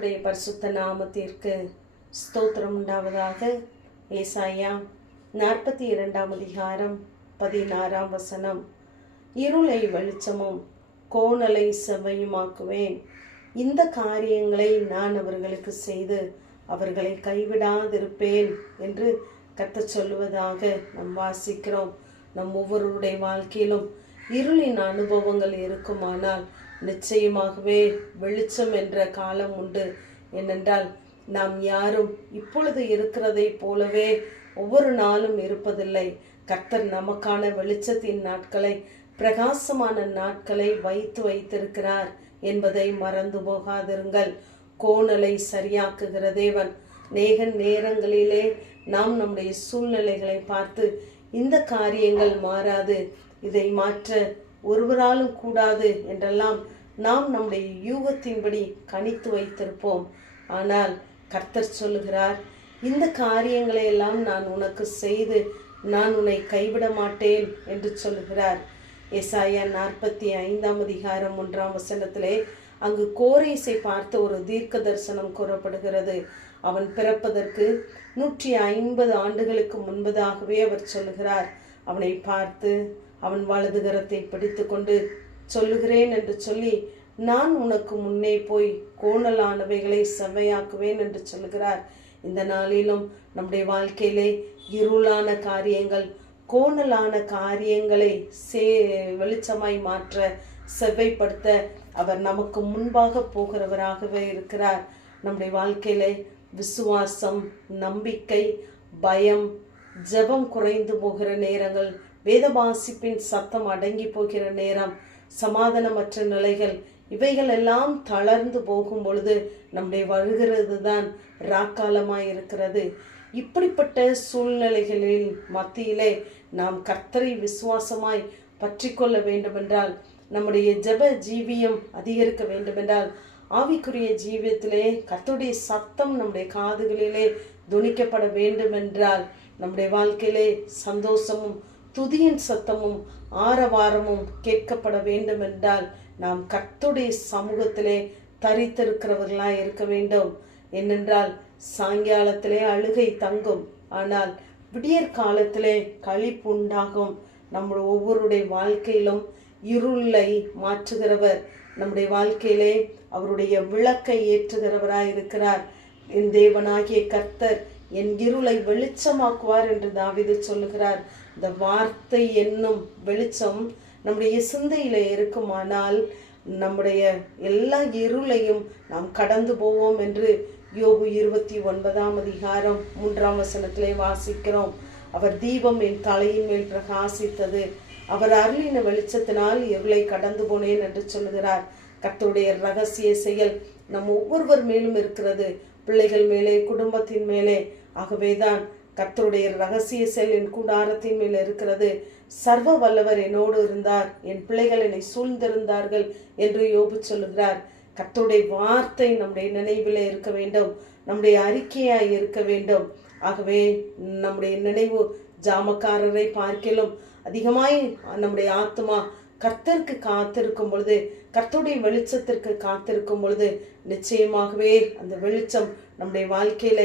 உடைய பரிசுத்த நாமத்திற்கு ஸ்தோத்திரம் உண்டாவதாக. ஏசாயா 42 அதிகாரம் 16 இருளை வெளிச்சமும் கோணலை செவ்வையுமாக்குவேன். இந்த காரியங்களை நான் அவர்களுக்கு செய்து அவர்களை கைவிடாதிருப்பேன் என்று கர்த்தர் சொல்லுவதாக நாம் வாசிக்கிறோம். நம் ஒவ்வொருடைய வாழ்க்கையிலும் இருளின் அனுபவங்கள் இருக்குமானால் நிச்சயமாகவே வெளிச்சம் என்ற காலம் உண்டு. ஏனென்றால் நாம் யாரும் இப்பொழுது இருக்கிறதை போலவே ஒவ்வொரு நாளும் இருப்பதில்லை. கர்த்தர் நமக்கான வெளிச்சத்தின் நாட்களை, பிரகாசமான நாட்களை வைத்திருக்கிறார் என்பதை மறந்து போகாதிருங்கள். கோணலை சரியாக்குகிற தேவன். நேரங்களிலே நாம் நம்முடைய சூழ்நிலைகளை பார்த்து இந்த காரியங்கள் மாறாது, இதை மாற்ற ஒருவராலும் கூடாது என்றெல்லாம் நாம் நம்முடைய யூகத்தின்படி கணித்து வைத்திருப்போம். ஆனால் கர்த்தர் சொல்லுகிறார், இந்த காரியங்களை எல்லாம் நான் உனக்கு செய்து நான் உன்னை கைவிட மாட்டேன் என்று சொல்லுகிறார். ஏசாயா 45 அதிகாரம் 1 அங்கு கோரேசை பார்த்து ஒரு தீர்க்க தரிசனம் கூறப்படுகிறது. அவன் பிறப்பதற்கு 150 ஆண்டுகளுக்கு முன்பதாகவே அவர் சொல்லுகிறார். அவனை பார்த்து அவன் வலது கரத்தை பிடித்து கொண்டு சொல்லுகிறேன் என்று சொல்லி, நான் உனக்கு முன்னே போய் கோணலானவைகளை செவ்வையாக்குவேன் என்று சொல்லுகிறார். இந்த நாளிலும் நம்முடைய வாழ்க்கையிலே இருளான காரியங்கள், கோணலான காரியங்களை வெளிச்சமாய் மாற்ற, செவ்வைப்படுத்த அவர் நமக்கு முன்பாக போகிறவராகவே இருக்கிறார். நம்முடைய வாழ்க்கையிலே விசுவாசம், நம்பிக்கை, பயம், ஜெபம் குறைந்து போகிற நேரங்கள், வேத வாசிப்பின் சத்தம் அடங்கி போகிற நேரம், சமாதானமற்ற நிலைகள், இவைகள் எல்லாம் தளர்ந்து போகும் பொழுது நம்முடைய வருகிறது தான் ராக்காலமாய் இருக்கிறது. இப்படிப்பட்ட சூழ்நிலைகளில் மத்தியிலே நாம் கர்த்தரை விசுவாசமாய் பற்றி கொள்ள வேண்டுமென்றால், நம்முடைய ஜெப ஜீவியம் அதிகரிக்க வேண்டுமென்றால், ஆவிக்குரிய ஜீவியத்திலே கர்த்தருடைய சத்தம் நம்முடைய காதுகளிலே துணிக்கப்பட வேண்டுமென்றால், நம்முடைய வாழ்க்கையிலே சந்தோஷமும் துதியின் சத்தமும் ஆரவாரமும் கேட்கப்பட வேண்டுமென்றால், நாம் கர்த்தருடைய சமூகத்திலே தரித்திருக்கிறவர்களாய் இருக்க வேண்டும். ஏனென்றால் சாயங்காலத்திலே அழுகை தங்கும், ஆனால் விடியற் காலத்திலே களிப்பு உண்டாகும். நம்முடைய ஒவ்வொருடைய வாழ்க்கையிலும் இருளை மாற்றுகிறவர், நம்முடைய வாழ்க்கையிலே அவருடைய விளக்கை ஏற்றுகிறவராய் இருக்கிறார். என் தேவனாகிய கர்த்தர் என் இருளை வெளிச்சமாக்குவார் என்று தாவீது சொல்லுகிறார். இந்த வார்த்தை என்னும் வெளிச்சம் நம்முடைய சிந்தையில இருக்குமானால் நம்முடைய எல்லா இருளையும் நாம் கடந்து போவோம் என்று யோபு 29 அதிகாரம் 3 வாசிக்கிறோம். அவர் தீபம் என் தலையின் மேல் பிரகாசித்தது, அவர் அருளின வெளிச்சத்தினால் இருளை கடந்து போனேன் என்று சொல்லுகிறார். கர்த்தருடைய ரகசிய செயல் நம் ஒவ்வொருவர் மேலும் இருக்கிறது, பிள்ளைகள் மேலே, குடும்பத்தின் மேலே. ஆகவேதான் கர்த்தருடைய ரகசிய செயல் என் கூடாரத்தின் மேல் இருக்கிறது. சர்வ வல்லவர் என்னோடு இருந்தார், என் பிள்ளைகள் என்னை சூழ்ந்திருந்தார்கள் என்று யோபு சொல்லுகிறார். கர்த்தருடைய வார்த்தை நம்முடைய நினைவிலே இருக்க வேண்டும், நம்முடைய அறிக்கையாய் இருக்க வேண்டும். ஆகவே நம்முடைய நினைவு ஜாமக்காரரை பார்க்கிலும் அதிகமாய் நம்முடைய ஆத்மா கர்த்தருக்கு காத்திருக்கும் பொழுது, கர்த்தருடைய வெளிச்சத்திற்கு காத்திருக்கும் பொழுது நிச்சயமாகவே அந்த வெளிச்சம் நம்முடைய வாழ்க்கையில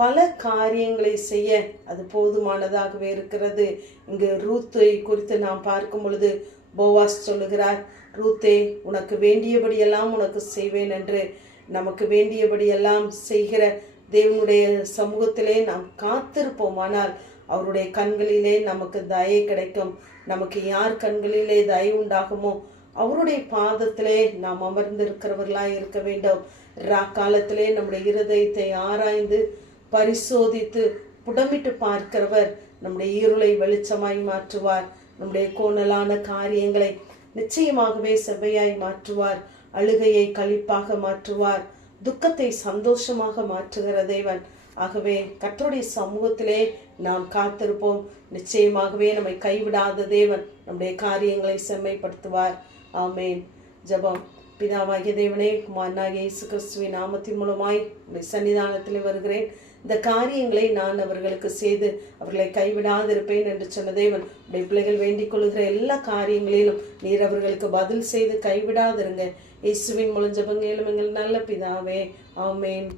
பல காரியங்களை செய்ய அது போதுமானதாகவே இருக்கிறது. இங்கு ரூத்தை குறித்து நாம் பார்க்கும் பொழுது போவாஸ் சொல்லுகிறார், ரூத்தே, உனக்கு வேண்டியபடியெல்லாம் உனக்கு செய்வேன் என்று. நமக்கு வேண்டியபடியெல்லாம் செய்கிற தேவனுடைய சமூகத்திலே நாம் காத்திருப்போமானால் அவருடைய கண்களிலே நமக்கு தயை கிடைக்கும். நமக்கு யார் கண்களிலே தயை உண்டாகுமோ அவருடைய பாதத்திலே நாம் அமர்ந்திருக்கிறவர்களாய் இருக்க வேண்டும். ராக்காலத்திலே நம்முடைய இருதயத்தை ஆராய்ந்து பரிசோதித்து புடமிட்டு பார்க்கிறவர் நம்முடைய இருளை வெளிச்சமாய் மாற்றுவார். நம்முடைய கோணலான காரியங்களை நிச்சயமாகவே செவ்வையாய் மாற்றுவார். அழுகையை களிப்பாக மாற்றுவார். துக்கத்தை சந்தோஷமாக மாற்றுகிற தேவன். ஆகவே கர்த்தருடைய சமூகத்திலே நாம் காத்திருப்போம். நிச்சயமாகவே நம்மை கைவிடாத தேவன் நம்முடைய காரியங்களை செம்மைப்படுத்துவார். ஆமேன். ஜெபம். பிதாவாகிய தேவனே, குமாரனாகிய இயேசு கிறிஸ்துவின் நாமத்தின் மூலமாய் உடைய சன்னிதானத்தில் வருகிறேன். இந்த காரியங்களை நான் அவர்களுக்கு செய்து அவர்களை கைவிடாதிருப்பேன் என்று சொன்ன தேவன், உடைய பிள்ளைகள் வேண்டிக் கொள்கிற எல்லா காரியங்களிலும் நீர் அவர்களுக்கு பதில் செய்து கைவிடாதிருங்க. இயேசுவின் மூலம் ஜெபங்களும் எங்கள் நல்ல பிதாவே. ஆமேன்.